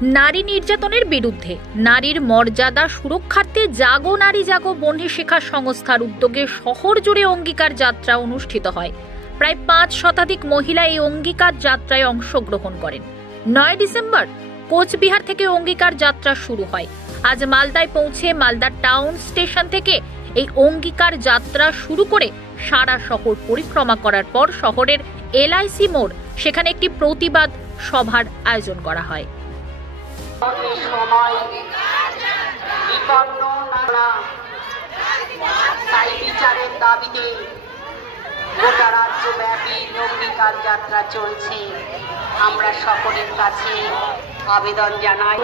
নারী নির্যাতনের বিরুদ্ধে নারীর মর্যাদা সুরক্ষার্থে জাগো নারী জাগো বহ্নি শিখা সংস্থার উদ্যোগে শহর জুড়ে অঙ্গীকার যাত্রা অনুষ্ঠিত হয়। প্রায় ৫ শতাধিক মহিলা এই অঙ্গীকার যাত্রায় অংশগ্রহণ করেন। ৯ ডিসেম্বর কোচবিহার থেকে অঙ্গীকার যাত্রা শুরু হয়। আজ মালদায় পৌঁছে মালদা টাউন স্টেশন থেকে এই অঙ্গীকার যাত্রা শুরু করে সারা শহর পরিক্রমা করার পর শহরের এলআইসি মোড় সেখানে একটি প্রতিবাদ সভার আয়োজন করা হয়। বিচারের দাবিতে গোটা রাজ্যব্যাপী অঙ্গীকার যাত্রা চলছে। আমরা সকলের কাছে আবেদন জানাই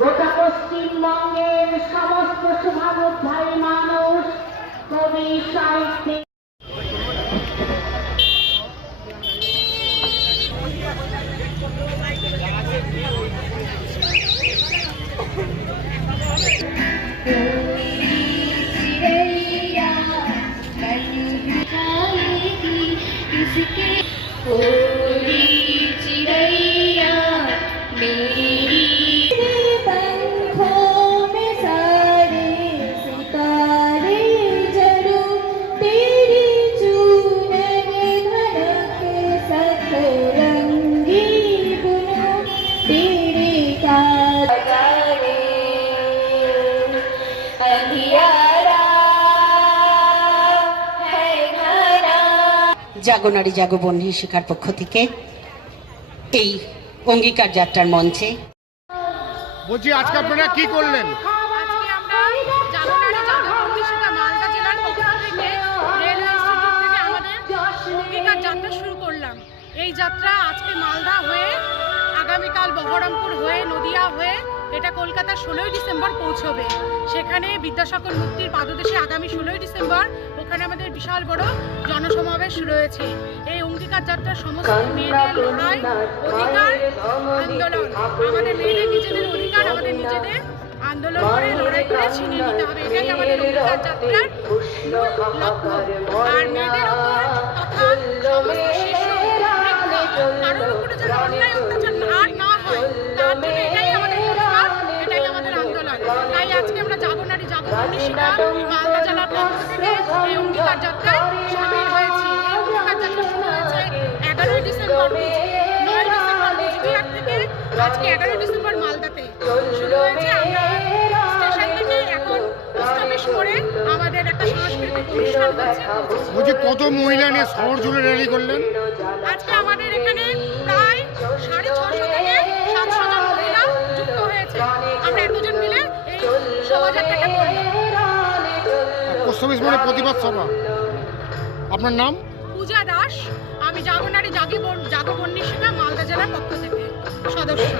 গোটা পশ্চিমবঙ্গের সমস্ত শুভাবুদ্ধারী মানুষ, কবি, সাহিত্যিক। জাগো নারী জাগো বহ্নি শিখার পক্ষ থেকে এই অঙ্গীকার যাত্রার মঞ্চে বলছি, আজকে আপনারা কি করলেন? আজকে আমরা জাগো নারী জাগো বহ্নি শিখা মালদা জেলার পক্ষ থেকে রেল ইনস্টিটিউট থেকে আমাদের অঙ্গীকার যাত্রা শুরু করলাম। এই যাত্রা আজকে মালদা হয়ে আগামীকাল বহরমপুর হয়ে নদিয়া হয়ে এটা কলকাতা ১৬ই ডিসেম্বর পৌঁছবে। সেখানে বিদ্যাসাগর মূর্তির পাদদেশে আগামী ১৬ই ডিসেম্বর ওখানে আমাদের বিশাল বড় জনসমাবেশ রয়েছে। এই অঙ্গীকার যাত্রার সমস্ত মেয়েদের লড়াই, অধিকার, আন্দোলন, আমাদের মেয়েদের নিজেদের অধিকার আমাদের নিজেদের আন্দোলন করে লড়াই করে ছিনিয়ে নিতে হবে। এটাই আমাদের অঙ্গীকার যাত্রার লক্ষ্য। আর মেয়েদের ওপর তথা সমস্ত শিশু কারোর উপরে যেন অন্যায় অত্যাচার আর না হয়, তার জন্য এটাই আমাদের অধিকার, এটাই আমাদের আন্দোলন। তাই আজকে আমরা জাগো নারী জাগো বহ্নি শিখা মালদা জেলার পক্ষ থেকে এই অঙ্গীকার যাত্রায় সামিল হয়েছি। এই অঙ্গীকার যাত্রা শুরু হয়েছে 11ই ডিসেম্বর, 9 ডিসেম্বর কোচবিহার থেকে, আজকে 11ই ডিসেম্বর মালদাতে শুরু হয়েছে। আমরা স্টেশন থেকে এখন স্টপেজ করে আমাদের একটা সাংস্কৃতিক অনুষ্ঠান হচ্ছে। বলছি, কত মহিলা নিয়ে শহর জুড়ে র্যালি করলেন? আজকে আমাদের এখানে প্রায় 650 থেকে 700 জন মহিলা যুক্ত হয়েছে। আমরা এতজন মিলে এই শোভাযাত্রাটা করলাম। পোস্ট মানে প্রতিবাদ সভা। আপনার নাম? পূজা দাস। আমি জাগো নারী জাগো বহ্নি শিখা মালদা জেলার পক্ষ থেকে সদস্য।